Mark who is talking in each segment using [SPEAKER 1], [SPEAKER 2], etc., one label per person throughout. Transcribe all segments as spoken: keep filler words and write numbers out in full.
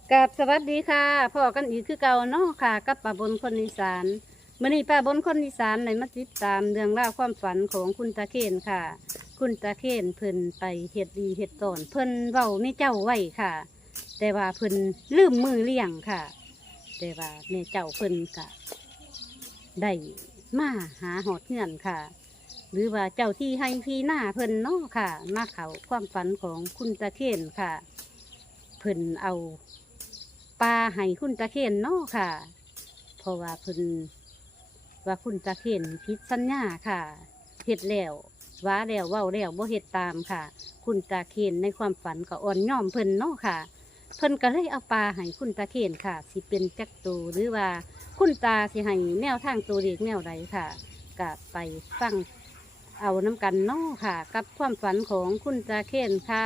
[SPEAKER 1] กับสวัสดีค่ะพ่อกันอีกคือเก่าเนาะค่ะกับป้าบนคนอีสานมื่อนี้ป้าบนคนอีสานในมาติดตามเรื่องราวความฝันของคุณตาเคนค่ะ คุณตาเคนเพิ่นไปเฮ็ดดีเฮ็ดตอนเพิ่นเว้าในเจ้าไว้ค่ะ แต่ว่าเพิ่นลืมมือเลี้ยงค่ะ แต่ว่าแม่เจ้าเพิ่นก็ได้มาหาหอดเงื่อนค่ะ หรือว่าเจ้าที่ให้พี่หน้าเพิ่นเนาะค่ะ มาเขาความฝันของคุณตาเคนค่ะ เพิ่นเอาปลาให้คุณตาเคนเนาะค่ะ เพราะว่าเพิ่นว่าคุณตาเคนผิดสัญญาค่ะเฮ็ดแล้วว่าแล้วเว้าแล้วบ่เฮ็ดตามค่ะ คุณตาเคนในความฝันก็อ่อนย่อมเพิ่นเนาะค่ะ เพิ่นก็เลยเอาปลาให้คุณตาเคนค่ะ สิเป็นจักตูหรือว่าคุณตาสิให้แนวทางตัวเด็กแนวใดค่ะก็ไปฟังเอาน้ำกันเนาะค่ะ กับความฝันของคุณตาเคนค่ะ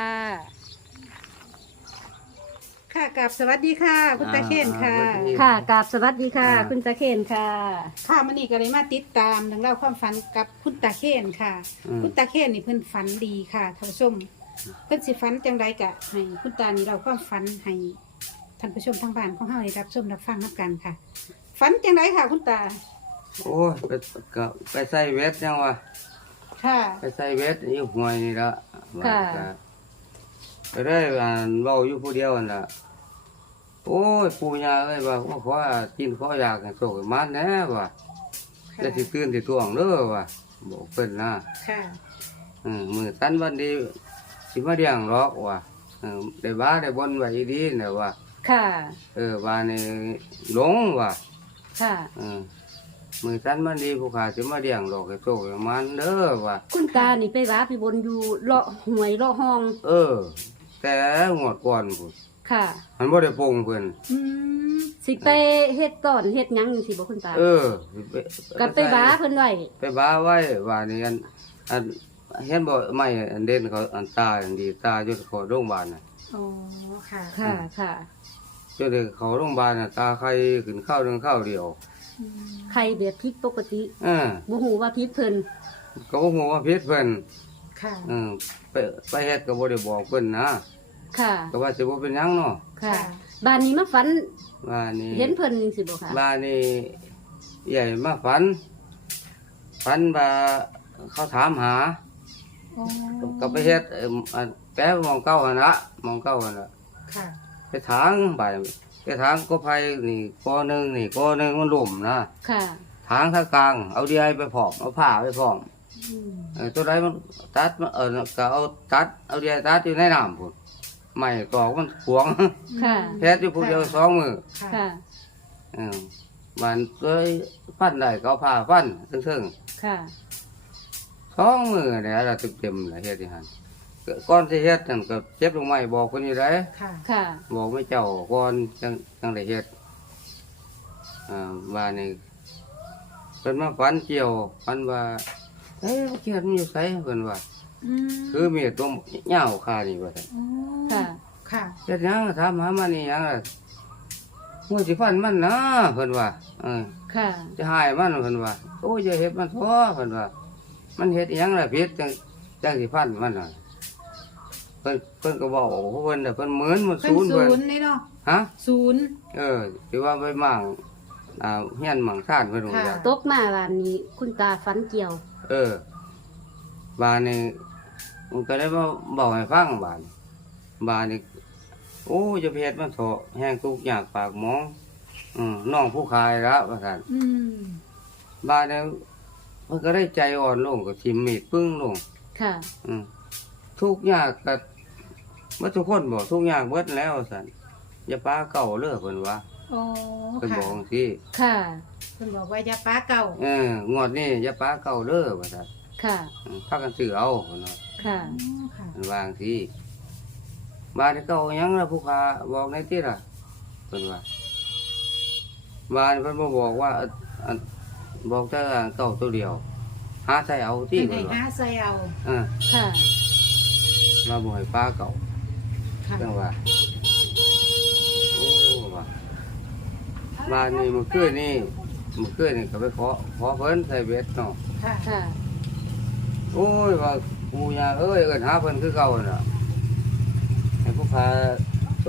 [SPEAKER 2] ค่ะกับสวัสดีค่ะ คุณตาเคนค่ะ
[SPEAKER 3] อ่าสวัสดี
[SPEAKER 1] ค่ะกราบสวัสดีค่ะ
[SPEAKER 3] อ่า
[SPEAKER 1] คุณตาเคนค่ะ
[SPEAKER 2] ค่ะมันนี่ก็เลยมาติดตามเรื่องเล่าวความฝันกับคุณตาเคนค่ะ
[SPEAKER 3] อืม
[SPEAKER 2] คุณตาเคนนี่เพิ่นฝันดีค่ะท่านผู้ชมเพิ่นสิฝันจังไดกะให้คุณตานี่เราความฝันให้ท่านผู้ชมทางบ้านของเฮาได้รับชมรับฟังนับกันค่ะฝันจังไดค่ะ คุณตา
[SPEAKER 3] โอ้ยไปก็ไปใส่เวทยังวะ
[SPEAKER 2] ค่ะ
[SPEAKER 3] ไปใส่เวทอยู่ห่วยนี่ละ
[SPEAKER 1] ค่ะ
[SPEAKER 3] ว่าก็ได้อ่านเว้าอยู่ผู้เดียวนั่นล่ะโอ้ยปู่ย่าเอ้ยว่าว่าขอกินขออยากให้โชคให้มันแน่ว่ะ
[SPEAKER 2] ค่ะ
[SPEAKER 3] จะสิตื่นสิท่วงเด้อว่ะบอกเพิ่นนะ
[SPEAKER 2] ค่ะ
[SPEAKER 3] อืมมื้อสันวันดีสิมาเลี้ยงหรอกว่ะเออได้บ้าได้บนไว้ดีๆเนี่ยว่ะ
[SPEAKER 1] ค่ะ
[SPEAKER 3] เออบ้านนี่หลงว่ะ
[SPEAKER 1] ค่ะ
[SPEAKER 3] เออมือสันมันดีผู้ขาสิมาเลี้ยงดอกให้โตให้มันเด้อว่ะ
[SPEAKER 1] คุณตานี่ไปว้าไปบนอยู่เลาะหวยเลาะห้อง
[SPEAKER 3] เออ แต่งวดก่อนพุ่น
[SPEAKER 1] ค่ะ
[SPEAKER 3] มันบ่ได้โปงเพิ่น
[SPEAKER 2] อืม
[SPEAKER 1] สิไปเฮ็ดตอนเฮ็ดหยังจังซี่บ่คุณตา
[SPEAKER 3] เออ
[SPEAKER 1] ก็ไปว้าเพิ่นไว้
[SPEAKER 3] ไปบ้าไว้ว่านี่อันอันเห็นบ่ไม่อันเด่นเขาอันตาอันดีตาอยู่เขาโรงพยาบาลน่ะ
[SPEAKER 2] อ๋อค่ะ
[SPEAKER 1] ค่ะค่ะ
[SPEAKER 3] จนได้เขาโรงพยาบาลน่ะตาไข้ขึ้นข้าวหนึงข้าวเดียว
[SPEAKER 2] อืม
[SPEAKER 1] ใครแบบผิดปกติ
[SPEAKER 3] เออ
[SPEAKER 1] บ่ฮู้ว่าผิดเพิ่น
[SPEAKER 3] ก็บ่ฮู้ว่าผิดเพิ่น
[SPEAKER 2] ค่ะ
[SPEAKER 3] เออไปไปเฮ็ดก็บ่ได้บอกเพิ่นนะ
[SPEAKER 1] ค่ะ
[SPEAKER 3] ก็ว่าสิบ่เป็นหยังเนาะ
[SPEAKER 1] ค่ะบ้านนี้มาฝัน
[SPEAKER 3] ว่านี่
[SPEAKER 1] เห็นเพิ่นจังซี่บ่ค่ะ
[SPEAKER 3] บ้านนี่ใหญ่มาฝัน ฝันว่าเขาถามหา
[SPEAKER 2] อ๋อ
[SPEAKER 3] ก็ไปเฮ็ดเอิ่มอันแปะมองเก้าหั่นละมองเก้าหั่นละ
[SPEAKER 2] ค่ะ
[SPEAKER 3] ไปถางไปไปถางก็ไผนี่กอหนึงนี่กอหนึงมันล่มนะ
[SPEAKER 1] ค่ะ
[SPEAKER 3] ถางทางกลาง เอาเดียไปพร้อมเอาผ้าไปพร้อม
[SPEAKER 1] อืม
[SPEAKER 3] เออตัวใดมันตัดมันเออก็เอาตัดเอาเดียตัดอยู่ในน้ำพุ่นไม่ตอกมันขวาง
[SPEAKER 1] ค่ะ
[SPEAKER 3] เฮ็ดอยู่ผู้เดียวสองมือ
[SPEAKER 2] ค่ะ
[SPEAKER 1] ค่ะ
[SPEAKER 3] เออมันเคยฟันได้ก็เอาผ้าฟันซึ่งๆ
[SPEAKER 1] ค่ะ
[SPEAKER 3] สองมือเนี่ยเราเต็มๆเลยเฮ็ดที่หันก็ก่อนที่เฮ็ดนั่นก็เจ็บลงไม้บอกคนอยู่ได้
[SPEAKER 2] ค่ะ
[SPEAKER 1] ค่ะ
[SPEAKER 3] บอกไม่เจ้าก่อนจังจังได้เฮ็ดอ่าว่านี่เพิ่นมาฝันเกี่ยวฝันว่าเอ้ยเขียดมันอยู่ไสเพิ่นว่า
[SPEAKER 2] อืม
[SPEAKER 3] คือมีตัวเหย้าคานี่ว่าซั่น
[SPEAKER 2] อ๋อ
[SPEAKER 1] ค่ะ
[SPEAKER 2] ค่ะ
[SPEAKER 3] เฮ็ดหยังถามหามันนี่หยังล่ะมือสิฟันมันนะเพิ่นว่าเออ
[SPEAKER 1] ค่ะ
[SPEAKER 3] จะหายมันเพิ่นว่าโอ้ยอย่าเฮ็ดมันท้อเพิ่นว่า มันเฮ็ดอิหยังล่ะผิดจังจังสิฟันมันน่ะเพิ่นเพิ่นก็บอกเพิ่นน่ะเพิ่นเหมือนมัน
[SPEAKER 2] เป็น
[SPEAKER 3] ศูนย์
[SPEAKER 2] ศู
[SPEAKER 3] เพิ่น
[SPEAKER 2] นย์นี่เนาะ
[SPEAKER 3] ฮะ
[SPEAKER 2] ศูนย์
[SPEAKER 3] เออที่ว่าไปมั่งอ่าเฮียนมั่งซ่านเพิ่นว่า
[SPEAKER 2] ค่ะ
[SPEAKER 1] ตกมาบ้านนี้ คุณตาฝันเกี่ยว
[SPEAKER 3] เออบ้านนี้มันก็ได้มาบอกให้ฟังบ้านบ้านนี้โอ้จะไปเฮ็ดมันเถาะแห้งทุกข์ยากปากหมองอืมน้องผู้ขายละว่าซั่น
[SPEAKER 2] อืม
[SPEAKER 3] บ้านนี้เพิ่นก็ได้ใจอ่อนลงก็ทิ่มมีดปึ้งลง
[SPEAKER 1] ค่ะ
[SPEAKER 3] อืมทุกข์ยากก็บ่ทุกคนบอกทุกข์ยากเบิดแล้วซั่นอย่าปาเก่าเด้อเพิ่นว่า
[SPEAKER 2] โอ้
[SPEAKER 3] เพิ่น
[SPEAKER 2] ค่ะ
[SPEAKER 3] บอกจังซี่
[SPEAKER 1] ค่ะ
[SPEAKER 2] เพิ่นบอกว่าอยาป้าเก่า
[SPEAKER 3] เอองวดนี้อย่าปาเก่าเด้อว่าซั่น
[SPEAKER 1] ค่ะ
[SPEAKER 3] อืมพากันซื้อเอาเพิ่นว่า
[SPEAKER 1] ค่ะ
[SPEAKER 2] อ๋อค่ะ
[SPEAKER 3] เพิ่นวาจังซี่บ้านเก่าหยังล่ะผู้ค้าบอกในที่ล่ะเพิ่นว่าบ้านเพิ่นบ่บอกว่าอันอันบอกแต่เก่าตัวเดียว หาใส่เอาที่
[SPEAKER 2] เพิ่น
[SPEAKER 3] เพิ่นว่า
[SPEAKER 2] ให้หาใส่เอา
[SPEAKER 3] เออ
[SPEAKER 1] ค่ะ
[SPEAKER 3] มาบ่ให้ป้าเก่า
[SPEAKER 2] ค่ะ
[SPEAKER 3] จังว่าโอ้ว่าบ้านนี้เมื่อคืนนี่เมื่อคืนนี่ก็ไปขอขอเพิ่นใส่เบ็ดเนาะ
[SPEAKER 2] ค่ะ
[SPEAKER 1] ค่ะ
[SPEAKER 3] โอ้ยว่าปู่ย่าเอ้ยเอิ้นหาเพิ่นคือเก่าน่ะให้ผู้พาโช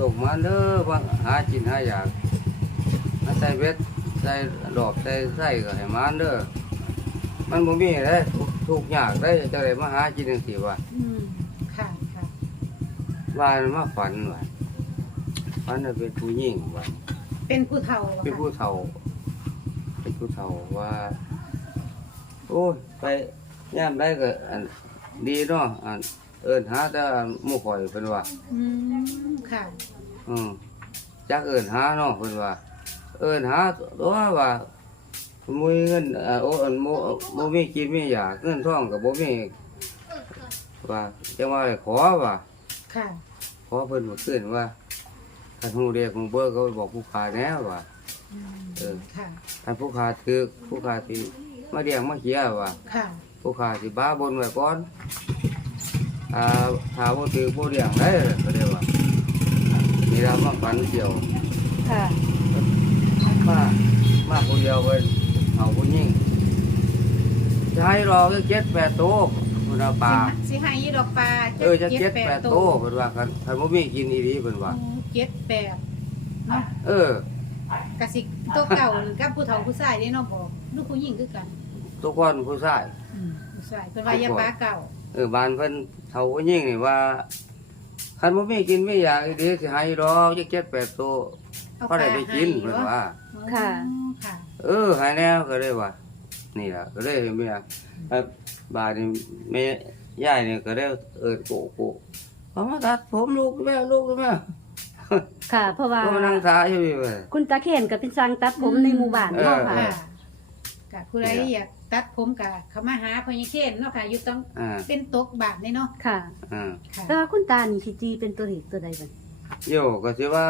[SPEAKER 3] ส่งมาเด้อว่าหากินหาอยากมาใส่เบ็ดใส่ดอกใส่ไส้ก็ให้มันเด้อมันบ่มีเด้ทุกทุกข์ยากได้จะได้มาหากินจังซี่ว่า
[SPEAKER 2] อืมค่ะค่ะ
[SPEAKER 3] ว่ามาฝันว่าฝันว่าเป็นผู้หญิงว่า
[SPEAKER 2] เป็นผู้เฒ่าบ่
[SPEAKER 3] เป็น
[SPEAKER 2] ค่ะ
[SPEAKER 3] ผู้เฒ่าเป็นผู้เฒ่าว่า โอ้ยไปย่ามได้ก็อันดีเนาะอันเอิ้นหาแต่หมู่ข่อยเพิ่นว่า
[SPEAKER 2] อืมค่ะ
[SPEAKER 3] อืมจักเอิ้นหาเนาะเพิ่นว่า เอิ้นหาตัวว่าบ่มีเงินเอ่อโอ้อันบ่บ่มีกินมีอยากเงินทองก็บ่มีว่าจังว่าให้ขอว่า
[SPEAKER 2] ค่ะ
[SPEAKER 3] ขอเพิ่นบ่ขึ้นว่าคันฮู้เรียกฮู้เบอร์ก็บอกผู้ค้าแน่ว่า
[SPEAKER 2] อืม
[SPEAKER 3] เออ
[SPEAKER 2] ค่ะ
[SPEAKER 3] คันผู้ค้าถือผู้ค้าสิมาเรียกมาเขียว่า
[SPEAKER 2] ค่ะ
[SPEAKER 3] ผู้ค้าสิบ้าบนไว้ก่อนอ่าถ้าบ่ถือบ่เลี้ยงได้ก็ได้ว่านี่ล่ะมาฝันเกี่ยว
[SPEAKER 1] ค่ะ
[SPEAKER 3] มามาผู้เดียวเพิ่นเอาผู้หญิงจะให้รอแค่เจ็ดแปดโตวพุ่นเอาปลา
[SPEAKER 2] สิให้ยีดอกปลา
[SPEAKER 3] เออจะเจ็ดแปดโตวเพิ่นว่าคันคันบ่มีกินอีหลีเพิ่นว่า
[SPEAKER 2] โอ้เจ็ดแปดเนาะ
[SPEAKER 3] เออ
[SPEAKER 2] กะสิตัวเก่าหรือกับผู้เฒ่าผู้ชายนี่เนาะบอกลูกผู้หญิงคือกัน
[SPEAKER 3] ทุกคนผู้ชาย
[SPEAKER 2] อืมผู้ชายเป็นว่าอย่าปลาเก่า
[SPEAKER 3] เออบ้านเพิ่นเฒ่าผู้หญิงนี่ว่าคันบ่มีกินไม่อยากอีหลีสิให้รอจักเจ็ดแปดโตว
[SPEAKER 2] เอา
[SPEAKER 3] พอได้ไปกินเพิ่นว่า
[SPEAKER 1] ค่ะ
[SPEAKER 2] อ๋อค่ะ
[SPEAKER 3] เออหายแน่ก็เลยว่า นี่ล่ะก็เลยเมียเอ่อบาดนี่แม่ยายนี่ก็ได้เอิ้นโกโกเอามาตัดผมลูกแม่ลูกแม่
[SPEAKER 1] ค่ะ เพราะว่า
[SPEAKER 3] ก็มานั่งทาอยู่นี่เว้ย
[SPEAKER 1] คุณตาเคนก็เป็นสร้างตัดผมในหมู่บ้านเนาะ
[SPEAKER 3] เออ
[SPEAKER 1] ค่ะ
[SPEAKER 2] ค่ะกะผู้ใดอยากตัดผมกะเขามาหาพ่อใหญ่เคนเนาะค่ะ อยู่ต้อง
[SPEAKER 3] อ่า
[SPEAKER 2] เป็นตกบาทนี่เนาะ
[SPEAKER 1] ค่ะ
[SPEAKER 3] อ่า
[SPEAKER 2] ค่ะ
[SPEAKER 1] แต่ว่าคุณตานี่สิตีเป็นตัวเลขตัวใดบัด
[SPEAKER 3] โยก็สิว่า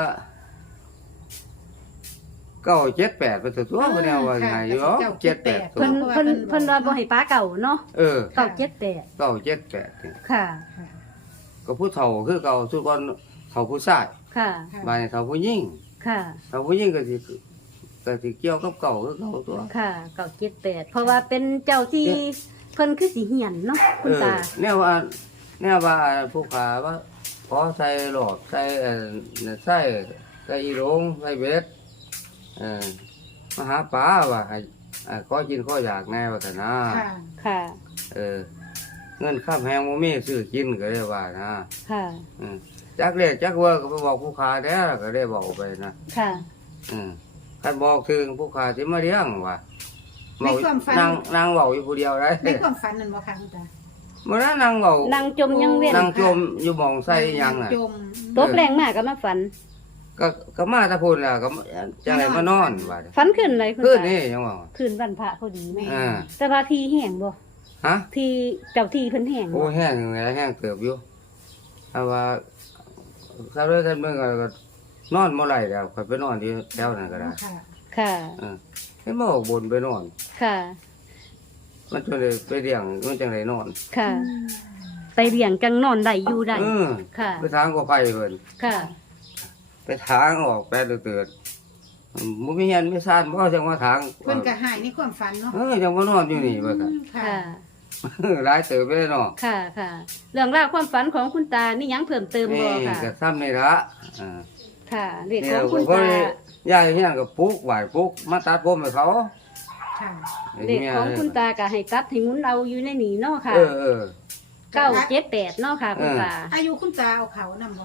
[SPEAKER 3] เก้าเจ็ดแปดเป็นตัวเพิ่นเอาว่าไงอยู่เจ็ดแปดตัว
[SPEAKER 1] เพิ่นเพิ่นเพิ่นว่าบ่ให้ป้าเก่าเนาะ
[SPEAKER 3] เออ
[SPEAKER 1] เก่าเจ็ดแปด
[SPEAKER 3] เก้าเจ็ดแปดนี่
[SPEAKER 1] ค่ะ
[SPEAKER 2] ค่ะ
[SPEAKER 3] ก็ผู้เฒ่าคือเก่าทุกคนเฒ่าผู้ชาย
[SPEAKER 1] ค่ะ
[SPEAKER 3] บาดนี้เฒ่าผู้หญิง
[SPEAKER 1] ค่ะ
[SPEAKER 3] เฒ่าผู้หญิงก็สิก็สิเกี่ยวกับเก่าคือเก่าตัว
[SPEAKER 1] ค่ะเก่าเจ็ดแปดเพราะว่าเป็นเจ้าที่เพิ่นคือสิเหียนเนาะคุณตา
[SPEAKER 3] เออแนวว่าแนวว่าผู้ขาว่าขอใส่หลอดใส่เอ่อใส่ใส่อีโรงใส่เบ็ดเออมาหาปลาว่าให้อ่าขอกินขออยากแน่ว่าแต่นะ
[SPEAKER 2] ค่ะ
[SPEAKER 1] ค่ะ
[SPEAKER 3] เออเงินข้ามแหงบ่มีซื้อกินก็ได้ว่านะ
[SPEAKER 1] ค่ะ
[SPEAKER 3] อืมจักเรียกจักเว่าก็ไปบอกผู้ขาแด้ก็ได้บอกไปนะ
[SPEAKER 1] ค่ะ
[SPEAKER 3] อืมคันบอกถึงผู้ขาสิมาเลี้ยงว่า
[SPEAKER 2] ในความฝัน
[SPEAKER 3] นางนางเว้าอยู่ผู้เดียวได้
[SPEAKER 2] ในความฝันนั่นบ่ค่ะคุณตา
[SPEAKER 3] มื้อนั้นนางเว้าน
[SPEAKER 1] างจมยังเว้น
[SPEAKER 3] นางจมอยู่หม่องใส่หยังน่ะ
[SPEAKER 2] จม
[SPEAKER 1] ตบแรงมากก็มาฝัน
[SPEAKER 3] ก็ก็มาแตะพุ่นล่ะก็จังได๋มานอนว่า
[SPEAKER 1] ฝันขึ้นเลยคุณ
[SPEAKER 3] คืน
[SPEAKER 1] ตา
[SPEAKER 3] นี้ยังว่า
[SPEAKER 1] คืนวันพระพอดีแม่
[SPEAKER 3] อ่า
[SPEAKER 1] แต่ว่าทีแห้งบ่
[SPEAKER 3] ฮะ
[SPEAKER 1] ทีเจ้าที่เพิ่นแห้ง
[SPEAKER 3] โอ้
[SPEAKER 1] บ่
[SPEAKER 3] แห้งอยู่ไงแห้งเติบอยู่ถ้าว่าถ้าเลยท่านเบิ่งก็ก็นอนบ่ไหลแล้วก็ไปนอนที่แถวนั้นก็ได้
[SPEAKER 2] ค่ะ
[SPEAKER 1] ค่ะ
[SPEAKER 3] เออให้มาออกบนไปนอน
[SPEAKER 1] ค่ะ
[SPEAKER 3] มันจนเลยไปเลี้ยงมันจังไดนอน
[SPEAKER 1] ค่ะ ไปเลี้ยงจังนอนได้อยู่ได้
[SPEAKER 3] เออ
[SPEAKER 1] ค่ะ
[SPEAKER 3] ไปทางก็ไปเพิ่น
[SPEAKER 1] ค่ะ
[SPEAKER 3] ไปทางออกแปดเตือนๆบ่มีเฮียนมีซ่านบ่จังว่าทาง
[SPEAKER 2] เพิ่นก็หายในความฝันเนาะ
[SPEAKER 3] เออจังว่านอนอยู่นี่ว่าซั่น
[SPEAKER 2] ค่ะ
[SPEAKER 1] ค่ะ
[SPEAKER 3] หลายเติบไปเลยเนาะ
[SPEAKER 1] ค่ะ ค่ะ เรื่องราวความฝันของคุณตานี่ยังเพิ่มเติมบ่
[SPEAKER 3] นี่
[SPEAKER 1] ค่ะ
[SPEAKER 3] ก็ซ้ำนี่ละอ่า
[SPEAKER 1] ค่ะเรื่อง
[SPEAKER 3] นี่
[SPEAKER 1] ของคุณ
[SPEAKER 3] ก็
[SPEAKER 1] ตา
[SPEAKER 3] ยายเฮียนก็ปลูกไหวปลูกมาตัดผมให้เขา
[SPEAKER 2] ค่ะ
[SPEAKER 1] เด็กของคุณตาก็ให้ตัดให้หมุนเอาอยู่ในนี่เนาะค่ะ
[SPEAKER 3] เออเออ
[SPEAKER 1] เก้าเจ็ดแปดเนาะค่ะ คุณตา
[SPEAKER 2] อายุคุณตาเอาเขานำบ่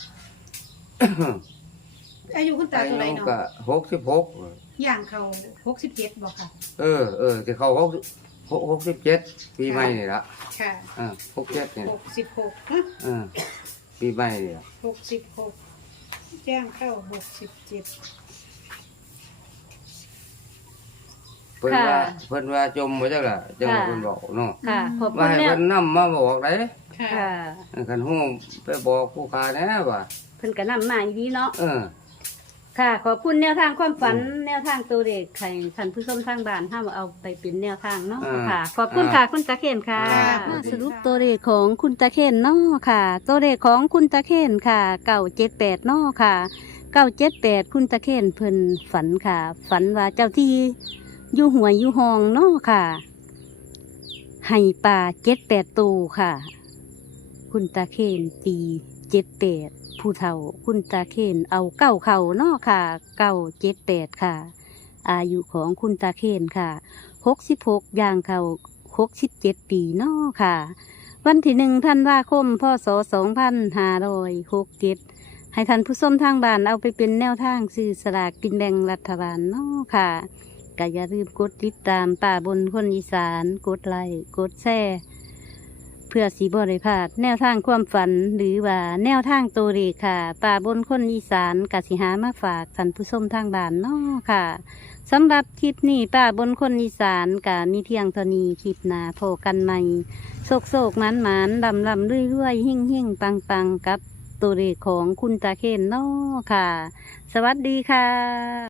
[SPEAKER 2] อายุคุณตา
[SPEAKER 3] อา
[SPEAKER 2] เท่าไหร่
[SPEAKER 3] ยุ
[SPEAKER 2] เนาะ
[SPEAKER 3] ก็หกสิบหก
[SPEAKER 2] ย่างเขาหกสิบเจ็ดบ่ค่ะ
[SPEAKER 3] เออเออสิเข้าหกหกสิบเจ็ดปีใหม่นี่ละ
[SPEAKER 2] ค่ะ
[SPEAKER 3] อ่าหกเจ็ดนี่
[SPEAKER 2] หกสิบหกนะ
[SPEAKER 3] อ่าปีใหม่นี่ล่ะ
[SPEAKER 2] หกสิบหกย่างเข้าหกสิบเจ็ด
[SPEAKER 3] เพิ่นว่าเพิ่นว่าจมบ่จักล่ะจังว่าเพิ่นบอกเนาะ
[SPEAKER 1] ค่ะ ขอบคุ
[SPEAKER 3] ว่า
[SPEAKER 1] ณ
[SPEAKER 3] ให้
[SPEAKER 1] แนว
[SPEAKER 3] เพิ่นนำมาบอกได้
[SPEAKER 2] ค่ะ
[SPEAKER 1] ค่ะ
[SPEAKER 3] คันฮู้ไปบอกผู้ค้าแน่ว่า
[SPEAKER 1] เพิ่นก็นำมาอีดีเนาะ
[SPEAKER 3] เออ
[SPEAKER 1] ค่ะ ขอบคุณแนวทางความฝัน แนวทางตัวเด็กให้ท่านผู้ชมทางบ้านห้ามเอาไปเป็นแนวทางเนาะ
[SPEAKER 3] อ่า
[SPEAKER 1] ค่ะ ขอบคุณค่ะ คุณตาเคนค่ะ
[SPEAKER 3] อ่า
[SPEAKER 1] มาสรุปตัวเลขของคุณตาเคนเนาะค่ะ ตัวเลขของคุณตาเคนค่ะเก้าเจ็ดแปดเนาะค่ะเก้าเจ็ดแปดคุณตาเคนเพิ่นฝันค่ะ ฝันว่าเจ้าที่อยู่หัวยอยู่ห้องเนาะค่ะ ให้ปลาเจ็ดแปดตูค่ะ คุณตาเคนตีเจ็ดแปดผู้เฒ่าคุณตาเคนเอาเก้าเข่าเนาะค่ะเก้าเจ็ดแปดค่ะ อายุของคุณตาเคนค่ะหกสิบหกย่างเขาหกสิบเจ็ดปีเนาะค่ะ วันที่หนึ่งธันวาคมพศสองพันห้าร้อยหกเจ็ดให้ท่านผู้ชมทางบ้านเอาไปเป็นแนวทางซื้อสลากกินแบ่งรัฐบาลเนาะค่ะก็อย่าลืมกดติดตามป่าบนคนอีสานกดไลค์กดแชร์เพื่อสีบริพลาดแนวทางความฝันหรือว่าแนวทางตัวเลขค่ะป่าบนคนอีสานกสิหามาฝากท่านผู้ชมทางบ้านเนาะค่ะสำหรับคลิปนี้ป่าบนคนอีสานกะมีเพียงเท่านี้คลิปหน้าพบกันใหม่โศกโศกหมานหมานลำลำเรื่อยเรื่อยหิ่งหิ่งปังปังกับตัวเลขของคุณตาเคนเนาะค่ะ สวัสดีค่ะ